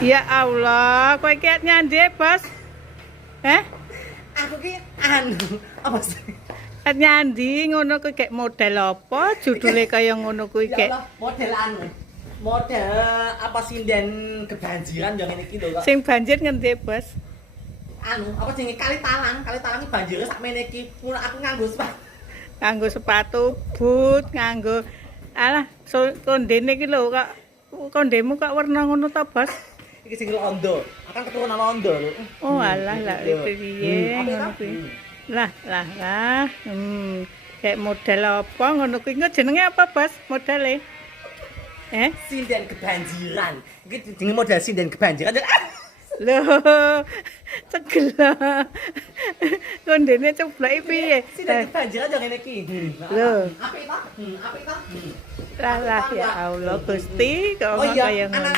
Ya Allah, kowe iki nyandi, Bos? Heh? Aku ki apa sih? Nyandi ngono kuwi kayak model apa? Judule kaya ngono kuwi Ya kayak Allah, model model apa sinden kebanjiran yang ini gitu kok. sing banjir ngendi, Bos? Apa jenenge kali talang iki banjire sakmene iki. Ngono aku Nganggo sepatu boot, nganggo alah kondene iki lho kok kondemu kok warna ngono ta, Bos? iki sing londo. Akan keturunan londo lho. Oh alah lah piye ngono kuwi. Lah. Kayak model apa ngono kuwi jenenge apa, Bos? Modele? Sinden kebanjiran. Iki jenenge model sinden kebanjiran. Loh, cegel. Kondene ceblake piye? Sinden kebanjiran yang ngene iki. Loh. Apik ta? Apik ta? Lah ya Allah Gusti, kok Oh iya, kaya ngono.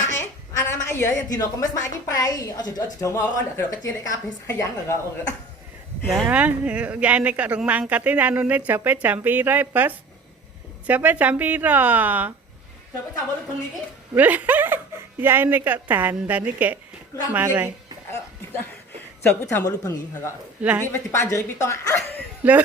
anak-anak iya yang dino kemis mak iki prei. Aja domoro ndak gedok kecil kabeh sayang kok. Nah, ya ini kok rung mangkat ini anune jope jam piro, Bos? Jope jam piro? Jope jam 8 bengi iki. Ya ini kok dandan iki kayak marai. Jope jam 8 bengi kok. Lah. Iki wis dipanjeri pitong. Lho.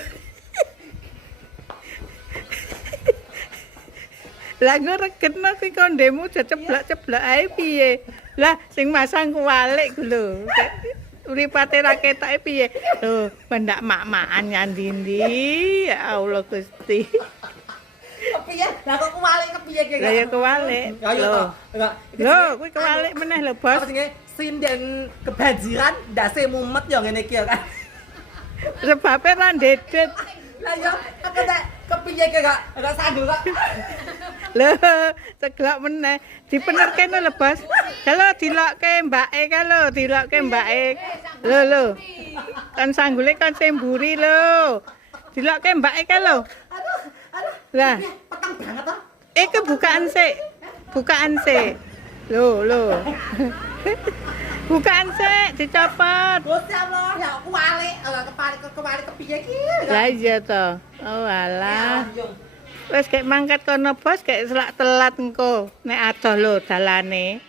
Lah ngregeno kuwi kondemu ceblak-ceblak ae piye? Lah sing masang kuwalik ku lho. Uripate ra ketoke piye? Lho, pendak mak-makan nyandi-ndi. Ya Allah Gusti. Kepiye? Lah kok kuwalik kepiye ki? Lah ya kuwalik. Lho, kuwi kuwalik meneh lho, Bos. Apa jenenge? Sinden kebanjiran ndase mumet ya ngene iki ya kan. Sebabe ra ndedet. Lah ya apa tak kepiye ki kok? Ora sanggup kok. Lho, ceglok meneh. Dipenerke lho, Bos. Kalau dilokke mbake kalau dilokke mbake. Lho. Kan sanggule kan semburi lho. Dilokke mbake kalau. Aduh. Lah, Peteng banget toh. iki bukaan sik. Bukaan sik. Lho. Bukaan sik, dicopot. Gusti Allah, ya kuwalik, kewalik kepiye ki? Lah iya to. Oh alah. Wes kayak mangkat kono, Bos, kayak selak telat engko. Nek adoh lho dalane.